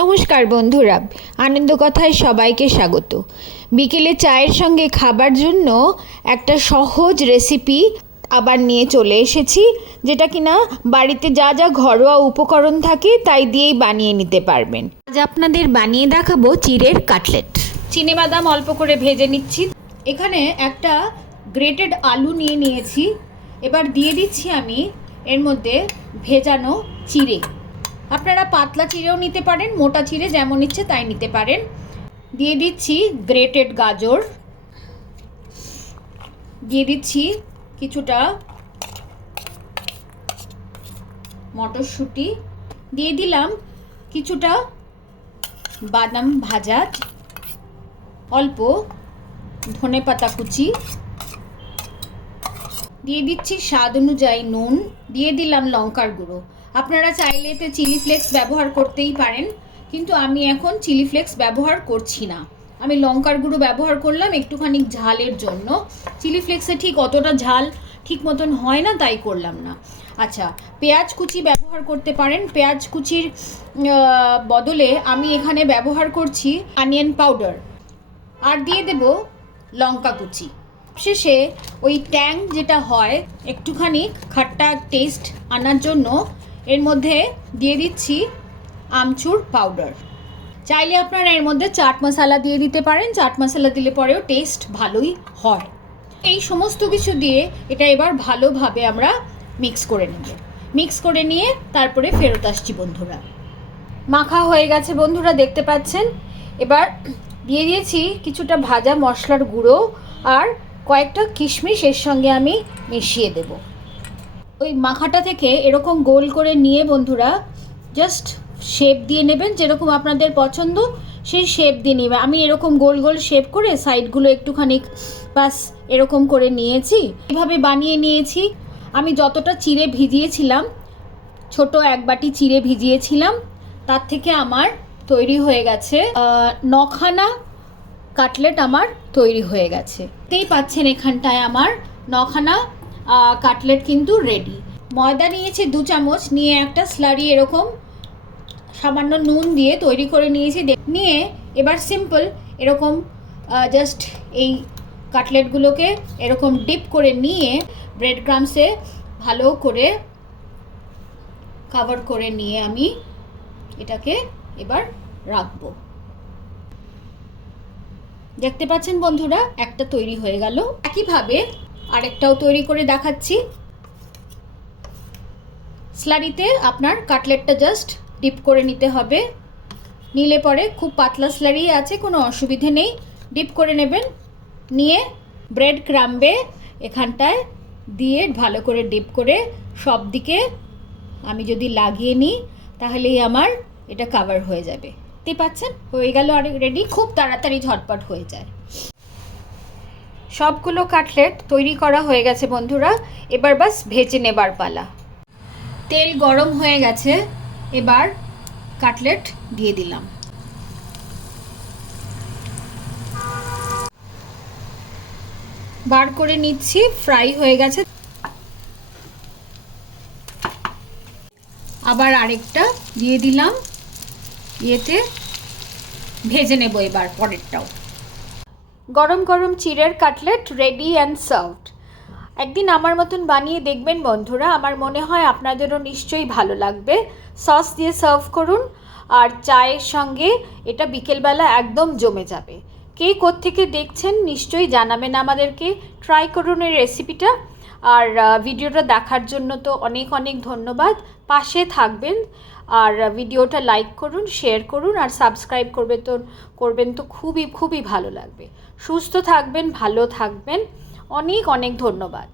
নমস্কার বন্ধুরা, আনন্দ কথায় সবাইকে স্বাগত। বিকেলে চায়ের সঙ্গে খাবার জন্য একটা সহজ রেসিপি আবার নিয়ে চলে এসেছি, যেটা কিনা বাড়িতে যা যা ঘরোয়া উপকরণ থাকে তাই দিয়েই বানিয়ে নিতে পারবেন। আজ আপনাদের বানিয়ে দেখাবো চিড়ের কাটলেট। চিনেবাদাম অল্প করে ভেজে নিচ্ছি। এখানে একটা গ্রেটেড আলু নিয়ে নিয়েছি। এবার দিয়ে দিচ্ছি আমি এর মধ্যে ভেজানো চিড়ে। আপনারা পাতলা চিড়েও নিতে পারেন, মোটা চিড়ে যেমন ইচ্ছে তাই নিতে পারেন। দিয়ে দিচ্ছি গ্রেটেড গাজর, দিয়ে দিচ্ছি কিছুটা মটরশুঁটি, দিয়ে দিলাম কিছুটা বাদাম ভাজা, অল্প ধনেপাতা কুচি, দিয়ে দিচ্ছি স্বাদ অনুযায়ী নুন, দিয়ে দিলাম লঙ্কার গুঁড়ো। আপনারা চাইলে এতে চিলি ফ্লেক্স ব্যবহার করতেই পারেন, কিন্তু আমি এখন চিলি ফ্লেক্স ব্যবহার করছি না। আমি লঙ্কার গুঁড়ো ব্যবহার করলাম একটুখানি ঝালের জন্য। চিলি ফ্লেক্সে ঠিক অতটা ঝাল ঠিক মতন হয় না, তাই করলাম না। আচ্ছা, পেঁয়াজ কুচি ব্যবহার করতে পারেন। পেঁয়াজ কুচির বদলে আমি এখানে ব্যবহার করছি অনিয়ন পাউডার, আর দিয়ে দেব লঙ্কা কুচি। শেষে ওই ট্যাং যেটা হয়, একটুখানি খাট্টা টেস্ট আনার জন্য এর মধ্যে দিয়ে দিচ্ছি আমচুর পাউডার। চাইলে আপনারা এর মধ্যে চাট মশলা দিয়ে দিতে পারেন, চাট মশলা দিলে পরেও টেস্ট ভালোই হয়। এই সমস্ত কিছু দিয়ে এটা এবার ভালোভাবে আমরা মিক্স করে নেব। মিক্স করে নিয়ে তারপরে ফেরত আসছি বন্ধুরা। মাখা হয়ে গেছে বন্ধুরা, দেখতে পাচ্ছেন। এবার দিয়ে দিয়েছি কিছুটা ভাজা মশলার গুঁড়ো আর কয়েকটা কিশমিশ এর সঙ্গে আমি মিশিয়ে দেব। ওই মাখাটা থেকে এরকম গোল করে নিয়ে বন্ধুরা জাস্ট শেপ দিয়ে নেবেন, যেরকম আপনাদের পছন্দ সেই শেপ দিয়ে নেবেন। আমি এরকম গোল গোল শেপ করে সাইডগুলো একটুখানি বাস এরকম করে নিয়েছি। এভাবে বানিয়ে নিয়েছি। আমি যতটা চিড়ে ভিজিয়েছিলাম, ছোট এক বাটি চিড়ে ভিজিয়েছিলাম, তার থেকে আমার তৈরি হয়ে গেছে 9খানা কাটলেট। আমার তৈরি হয়ে গেছে, দেখতেই পাচ্ছেন এখানটায় আমার 9খানা কাটলেট কিন্তু রেডি। ময়দা নিয়েছি 2 চামচ, নিয়ে একটা স্লারি এরকম সামান্য নুন দিয়ে তৈরি করে নিয়েছি। নিয়ে এবার সিম্পল এরকম জাস্ট এই কাটলেটগুলোকে এরকম ডিপ করে নিয়ে ব্রেড ক্রাম্বসে ভালো করে কভার করে নিয়ে আমি এটাকে এবার রাখবো। দেখতে পাচ্ছেন বন্ধুরা, একটা তৈরি হয়ে গেল। একইভাবে আরেকটাও তৈরি করে দেখাচ্ছি। স্লারিতে আপনার কাটলেটটা জাস্ট ডিপ করে নিতে হবে। নিলে পরে খুব পাতলা স্লারি আছে, কোনো অসুবিধে নেই, ডিপ করে নেবেন। নিয়ে ব্রেড ক্রাম্বে এখানটায় দিয়ে ভালো করে ডিপ করে সব দিকে আমি যদি লাগিয়ে নিই তাহলেই আমার এটা কভার হয়ে যাবে। দেখতে পাচ্ছেন হয়ে গেল আর রেডি। খুব তাড়াতাড়ি ঝটপট হয়ে যায়। সবগুলো কাটলেট তৈরি করা হয়ে গেছে বন্ধুরা। এবার বাস ভেজে নেবার পালা। তেল গরম হয়ে গেছে, এবার কাটলেট দিয়ে দিলাম। বার করে নিচ্ছি, ফ্রাই হয়ে গেছে। আবার আরেকটা দিয়ে দিলাম, ইয়েতে ভেজে নেব এবার পরেরটাও। গরম গরম চিড়ের কাটলেট রেডি অ্যান্ড সার্ভড। একদিন আমার মতন বানিয়ে দেখবেন বন্ধুরা, আমার মনে হয় আপনাদেরও নিশ্চয়ই ভালো লাগবে। সস দিয়ে সার্ভ করুন, আর চায়ের সঙ্গে এটা বিকেলবেলা একদম জমে যাবে। কে কোত্থেকে দেখছেন নিশ্চয়ই জানাবেন আমাদেরকে। ট্রাই করুন এই রেসিপিটা। আর ভিডিওটা দেখার জন্য তো অনেক অনেক ধন্যবাদ। পাশে থাকবেন, আর ভিডিওটা লাইক করুন, শেয়ার করুন, আর সাবস্ক্রাইব করবেন তো খুবই খুবই ভালো লাগবে। সুস্থ থাকবেন, ভালো থাকবেন। অনেক অনেক ধন্যবাদ।